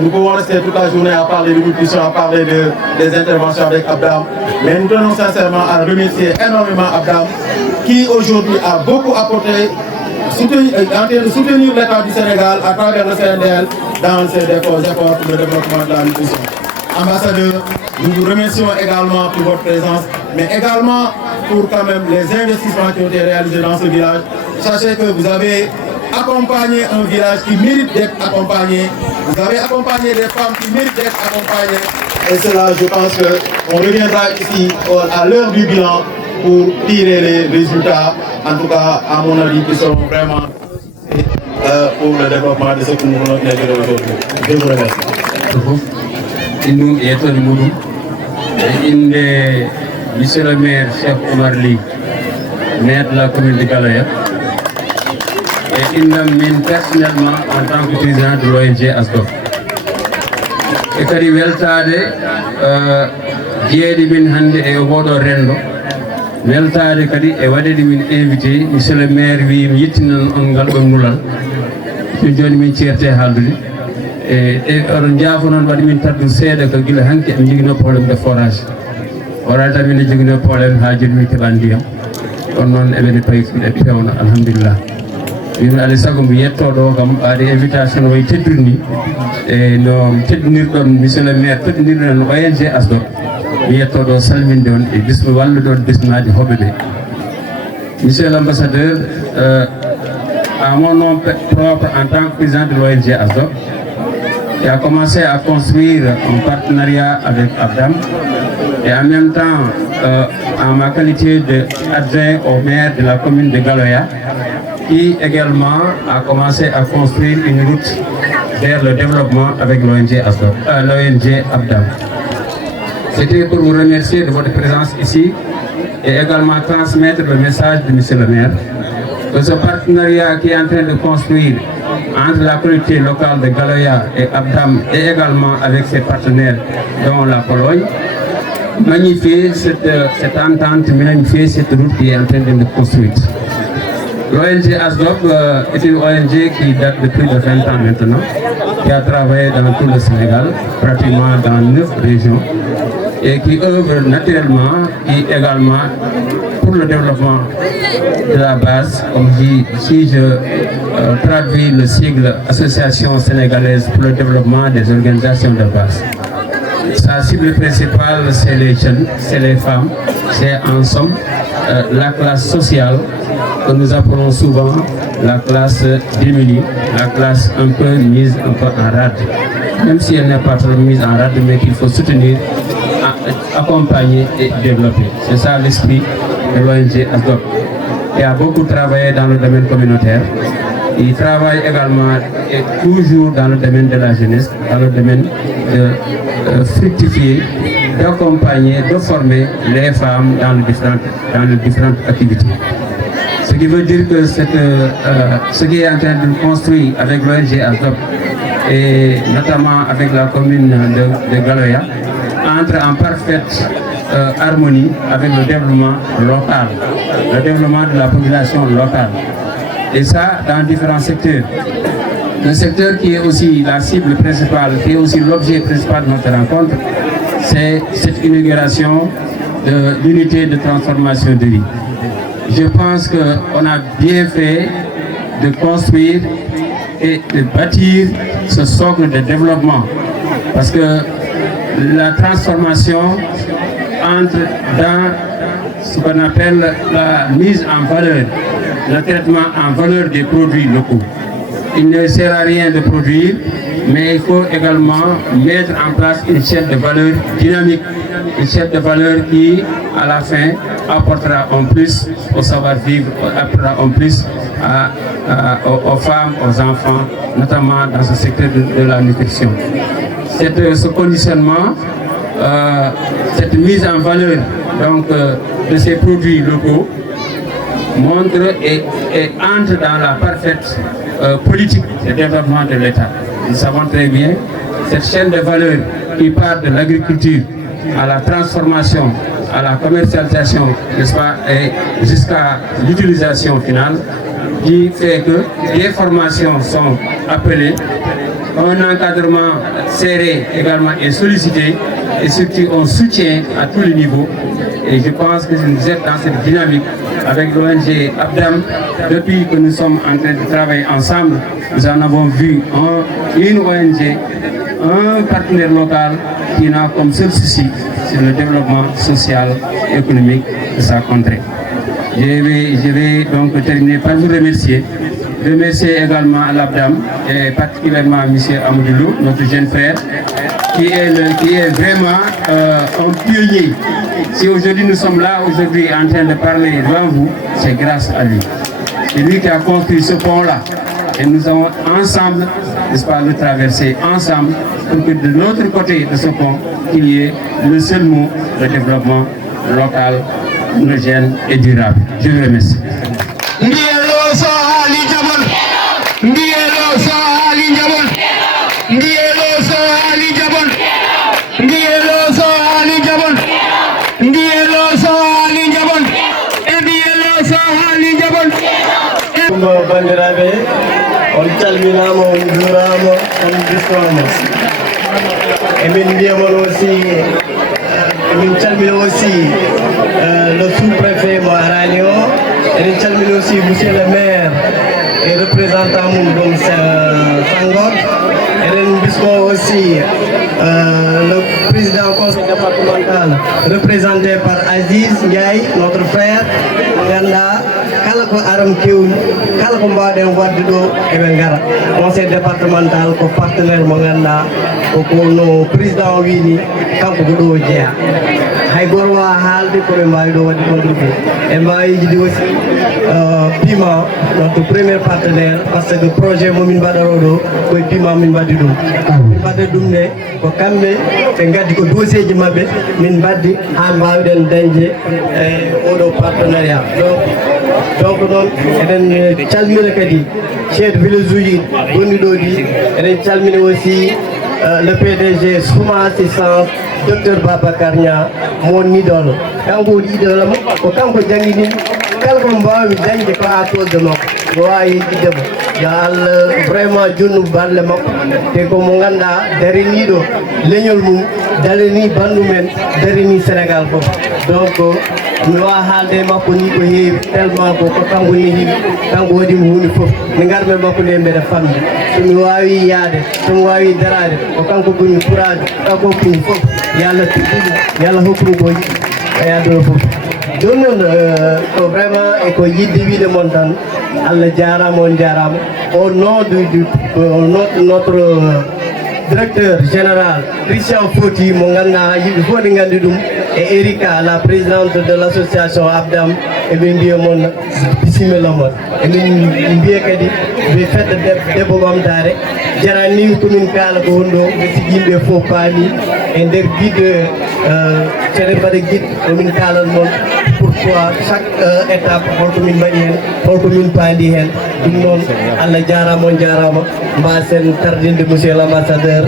nous pouvons rester toute la journée à parler de nutrition, à parler des interventions avec Abdam. Mais nous tenons sincèrement à remercier énormément Abdam qui aujourd'hui a beaucoup apporté en train de soutenir l'État du Sénégal à travers le CNDL dans ses efforts pour le développement de la nutrition. Ambassadeur, nous vous remercions également pour votre présence, mais également pour quand même les investissements qui ont été réalisés dans ce village. Sachez que vous avez accompagné un village qui mérite d'être accompagné. Vous avez accompagné des femmes qui méritent d'être accompagnées. Et cela, je pense qu'on reviendra ici à l'heure du bilan pour tirer les résultats, en tout cas à mon avis, qui seront vraiment pour le développement de ce que nous voulons faire aujourd'hui. Je vous remercie. Nous étions Moudou, monsieur le maire, chef Omar Ly, maire de la commune de Galoya, et il m'a personnellement en tant que président de l'ONG ASDOF. Et quand il jeeɗi min hannde e oɗo renndo weltade kadi e waɗede min invité monsieur le maire wi mi yettinan on ngal ɗon ngulal min joni min ceerte haaldude e oɗon jaafo noon waɗi min taddu seeɗa ko gila hanke en jogino probléme de forage tan min jogino probléme ha joni min keɓa ndiyam on noon eɓene payi e pewno alhamdulillah min alay saago mi yetto ɗo kam ɓaade invitation way teddude ni e no teddinirɗon monsieur le maire teddinirɗon ONG ASDOF mi yetto ɗo salminde on e bismi walluɗon bismaji hoɓe ɓe monsieur l'ambassadeur à mon nom propre en tant que président de l'ONG ASDOF qui a commencé à construire un partenariat avec Abdam et en même temps en ma qualité d'adjoint au maire de la commune de Galoya qui également a commencé à construire une route vers le développement avec l'ONG Abdam. C'était pour vous remercier de votre présence ici et également transmettre le message de monsieur le maire que ce partenariat qui est en train de construire entre la collectivité locale de Galoya et Abdam et également avec ses partenaires dont la Pologne magnifie cette entente, magnifie cette route qui est en train de construire. L'ONG ASDOF est une ONG qui date de plus de 20 ans maintenant, qui a travaillé dans tout le Sénégal, pratiquement dans 9 régions, et qui œuvre naturellement et également pour le développement de la base, comme si je traduis le sigle Association sénégalaise pour le développement des organisations de base. Sa cible principale, c'est les jeunes, c'est les femmes, c'est en somme la classe sociale que nous appelons souvent la classe démunie, la classe un peu mise un peu en rade. même si elle n'est pas trop mise en rade, mais qu'il faut soutenir, accompagner et développer. C'est ça l'esprit de l'ONG ASDOP. Il a beaucoup travaillé dans le domaine communautaire. Il travaille également et toujours dans le domaine de la jeunesse, dans le domaine de fructifier, d'accompagner, de former les femmes dans les différentes activités. Ce qui veut dire que ce qui est en train de construire avec l'ONG ASDOP et notamment avec la commune de Galoya entre en parfaite harmonie avec le développement local, le développement de la population locale. Et ça, dans différents secteurs. Le secteur qui est aussi la cible principale, qui est aussi l'objet principal de notre rencontre, c'est cette inauguration de l'unité de transformation de riz. Je pense qu'on a bien fait de construire et de bâtir ce socle de développement. Parce que la transformation entre dans ce qu'on appelle la mise en valeur, le traitement en valeur des produits locaux. Il ne sert à rien de produire, mais il faut également mettre en place une chaîne de valeur dynamique, une chaîne de valeur qui, à la fin, apportera en plus au savoir-vivre, apportera en plus aux femmes, aux enfants, notamment dans ce secteur de la nutrition. Ce conditionnement, cette mise en valeur donc, de ces produits locaux montre et entre dans la parfaite politique de développement de l'État. Nous savons très bien cette chaîne de valeur qui part de l'agriculture à la transformation, à la commercialisation, n'est-ce pas, et jusqu'à l'utilisation finale, qui fait que des formations sont appelées, un encadrement serré également est sollicité, et surtout on soutient à tous les niveaux. Et je pense que nous êtes dans cette dynamique avec l'ONG Abdam. Depuis que nous sommes en train de travailler ensemble, nous en avons vu une ONG, un partenaire local qui n'a comme seul souci sur le développement social et économique de sa contrée. Je vais donc terminer par vous remercier. Remercier également l'Abdam et particulièrement M. Amoudilou, notre jeune frère, qui est vraiment un pionnier. Si aujourd'hui nous sommes là, aujourd'hui en train de parler devant vous, c'est grâce à lui. C'est lui qui a construit ce pont-là. Et nous avons ensemble, n'est-ce pas, le traverser ensemble pour que de l'autre côté de ce pont, il y ait le seul mot, le développement local, homogène et durable. Je vous remercie. bandiraɓe on calminama on juurama on bismama emin mbiyamon aussi emin calmina aussi le sous-préfet mo arani o eɗen calmina aussi monsieur le maire et représentant mum ɗum Sangot eɗen bismo aussi le président conseil départemental représenté par Aziz Ndiaye, notre frère kala ko aram kewni kala ko mbaɗen wadde ɗo eɓe gara conseil départemental ko partenaire mo ganduɗa ko no président wini kanko ko ɗo jeeya hay goto wawa haalde koɓe mbawi ɗo wadde contribué e mbawi jidi aussi piment notre premier partenaire par ce que projet momin mbaɗaro ɗo koye piment min mbaddi ɗum min mbadde ɗum ne ko kamɓe ɓe gaddi ko dossier ji mabɓe min mbaddi ha mbawɗen dañde e oɗo partenariat donc noon eɗen calmina kadi chef de village uji gonɗi ɗo ɗi eɗen calmina aussi le PDG Souma Assistance docteur Babacar Nia mon idole kanko woni idole am ko kanko jangini kala ko mbawmi dañde ko à cause de makko mo wawi yiɗdemo yo Allah vraiment jonnu balle makko te ko mo ganduɗa dariniɗo leñol mum darani bandumen darini Sénégal fof donc mi wawa haalde makko ni ko heewi tellement ko kanko nehiɓe kanko waɗimo hunde fof mi garɓe makko nde mbeɗa famde somi wawi yaade somi wawi darade ko kanko ɓurmi pourade kanko hokkumi fof yo Allah tiɗɗiɗo yo Allah hokkumi ko yiɗi e aduna fof joni noon ko vraiment e ko yidde wiide moon tan Allah jarama on jarama au nom de directeur général Christian Foti mo ganna yimɓe fof ɗi gandi ɗum et Erika la présidente de l'association Abdam emin mbiya moon bisimilla moon emin mbiya kadi ɓe fedde debbo ɓamtare jarani komin kaala ko wonɗo ɓe sigi yimɓe fof paami e nder guide seɗen mbaɗa guide omin kaalan moon pourquoi chaque étape holko min mbaɗi hen holko min paandi hen ɗum noon Allah jarama on jarama mbasen tardinde monsieur l'ambassadeur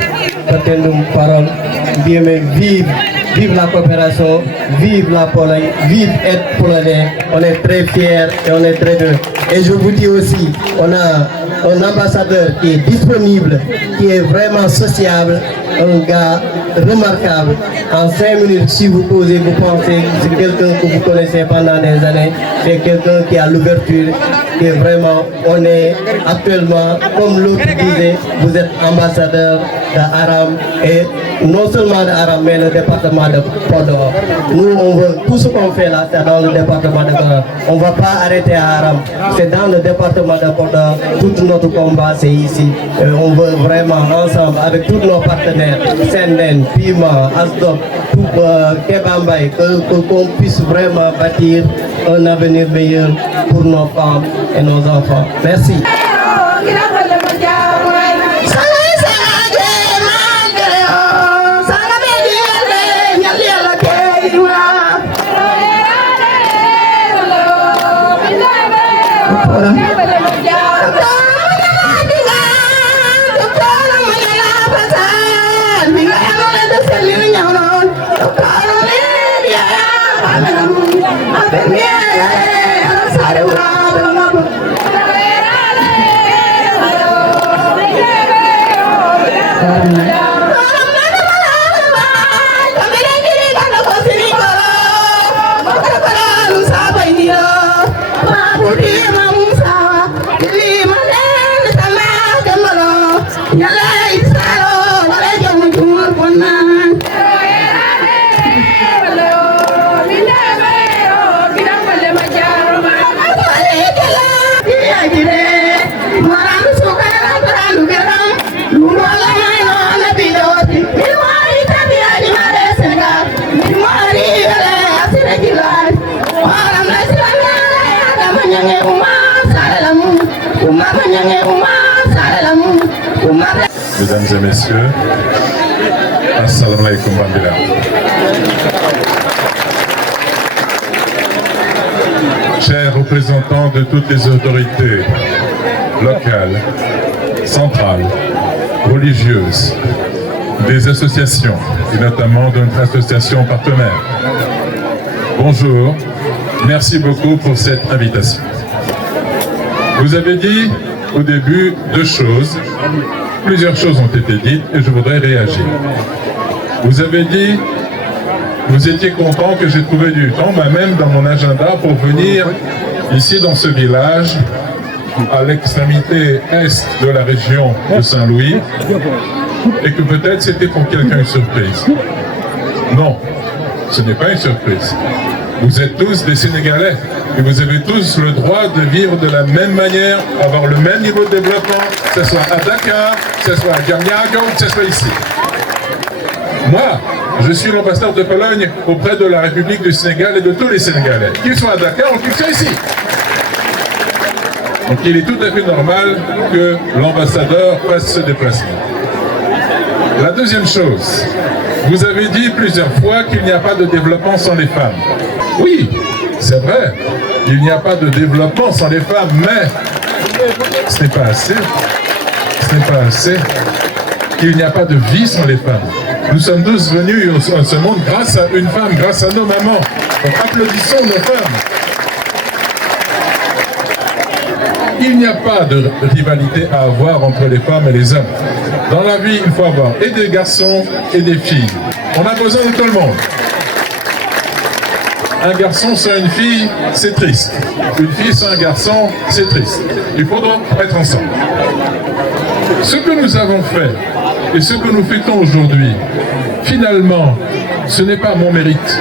batten ɗum parole mbiyame vive la coopération, vive la Pologne, vive être polonais. On est très fiers et on est très heureux. Et je vous dis aussi, on a un ambassadeur qui est disponible, qui est vraiment sociable, un gars remarquable. En 5 minutes, si vous posez, vous pensez que c'est quelqu'un que vous connaissez pendant des années, c'est quelqu'un qui a l'ouverture, qui est vraiment, on est actuellement, comme l'autre disait, vous êtes ambassadeur d'Aram et non seulement d'Aram, mais le département de Podor. Nous, on veut, tout ce qu'on fait là, c'est dans le département de Podor. On ne va pas arrêter à Aram, c'est dans le département de Podor. Tout notre combat, c'est ici. On veut vraiment, ensemble, avec tous nos partenaires, Senden, Pima, Asdop, tout Kebambay, qu'on puisse vraiment bâtir un avenir meilleur pour nos femmes et nos enfants. Merci. Mesdames et messieurs, assalamu alaikum bandira. Chers représentants de toutes les autorités locales, centrales, religieuses, des associations et notamment de notre association partenaire, bonjour, merci beaucoup pour cette invitation. Vous avez dit au début deux choses. Plusieurs choses ont été dites et je voudrais réagir. Vous avez dit, vous étiez content que j'ai trouvé du temps, même dans mon agenda, pour venir ici dans ce village, à l'extrémité est de la région de Saint-Louis, et que peut-être c'était pour quelqu'un une surprise. Non, ce n'est pas une surprise. Vous êtes tous des Sénégalais et vous avez tous le droit de vivre de la même manière, avoir le même niveau de développement, que ce soit à Dakar, que ce soit à Diamniadio, que ce soit ici. Moi, je suis l'ambassadeur de Pologne auprès de la République du Sénégal et de tous les Sénégalais, qu'ils soient à Dakar ou qu'ils soient ici. Donc il est tout à fait normal que l'ambassadeur fasse ce déplacement. La deuxième chose, vous avez dit plusieurs fois qu'il n'y a pas de développement sans les femmes. Oui, c'est vrai, il n'y a pas de développement sans les femmes, mais ce n'est pas assez. Ce n'est pas assez. Il n'y a pas de vie sans les femmes. Nous sommes tous venus à ce monde grâce à une femme, grâce à nos mamans. Donc applaudissons nos femmes. Il n'y a pas de rivalité à avoir entre les femmes et les hommes. Dans la vie, il faut avoir et des garçons et des filles. On a besoin de tout le monde. Un garçon sans une fille, c'est triste. Une fille sans un garçon, c'est triste. Il faut donc être ensemble. Ce que nous avons fait et ce que nous fêtons aujourd'hui, finalement, ce n'est pas mon mérite.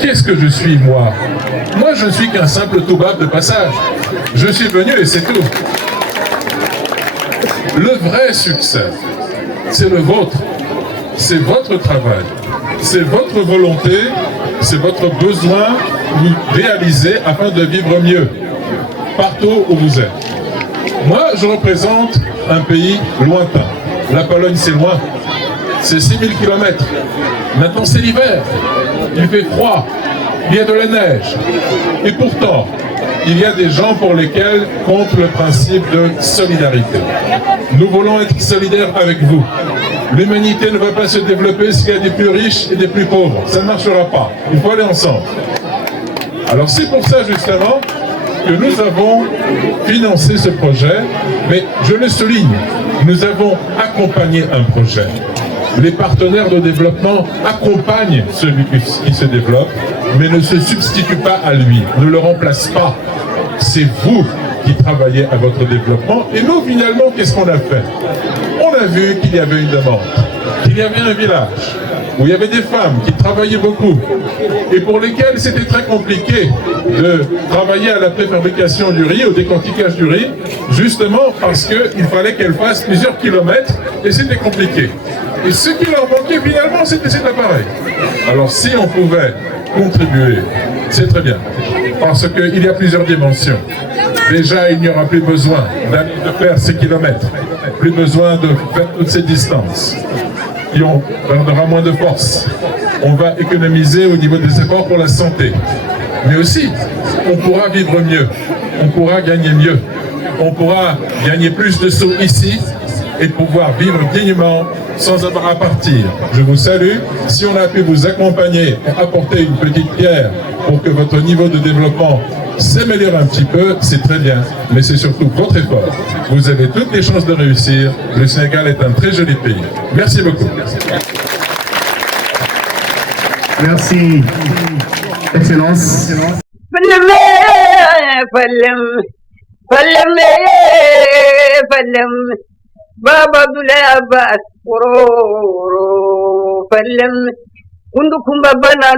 Qu'est-ce que je suis, moi? Moi, je ne suis qu'un simple toubab de passage. Je suis venu et c'est tout. Le vrai succès, c'est le vôtre. C'est votre travail. C'est votre volonté. C'est votre besoin que vous réalisez afin de vivre mieux, partout où vous êtes. Moi, je représente un pays lointain. La Pologne, c'est loin. C'est 6000 km. Maintenant, c'est l'hiver. Il fait froid. Il y a de la neige. Et pourtant, il y a des gens pour lesquels compte le principe de solidarité. Nous voulons être solidaires avec vous. L'humanité ne va pas se développer s'il y a des plus riches et des plus pauvres. Ça ne marchera pas. Il faut aller ensemble. Alors c'est pour ça justement que nous avons financé ce projet, mais je le souligne, nous avons accompagné un projet. Les partenaires de développement accompagnent celui qui se développe, mais ne se substituent pas à lui, ne le remplacent pas. C'est vous qui travaillez à votre développement. Et nous, finalement, qu'est-ce qu'on a fait? On a vu qu'il y avait une demande, qu'il y avait un village où il y avait des femmes qui travaillaient beaucoup et pour lesquelles c'était très compliqué de travailler à la préfabrication du riz, au décortiquage du riz, justement parce qu'il fallait qu'elles fassent plusieurs kilomètres et c'était compliqué. Et ce qui leur manquait finalement, c'était cet appareil. Alors si on pouvait contribuer, c'est très bien, parce qu'il y a plusieurs dimensions. Déjà, il n'y aura plus besoin de faire ces kilomètres, plus besoin de faire toutes ces distances. On aura moins de force. On va économiser au niveau des efforts pour la santé. Mais aussi, on pourra vivre mieux, on pourra gagner mieux, on pourra gagner plus de sous ici et pouvoir vivre dignement sans avoir à partir. Je vous salue. Si on a pu vous accompagner et apporter une petite pierre pour que votre niveau de développement s'améliore un petit peu, c'est très bien. Mais c'est surtout votre effort. Vous avez toutes les chances de réussir. Le Sénégal est un très joli pays. Merci beaucoup. Merci, Excellence. Baba Abdoulaye Abbas Woro Fallem Kundu Kumba Banar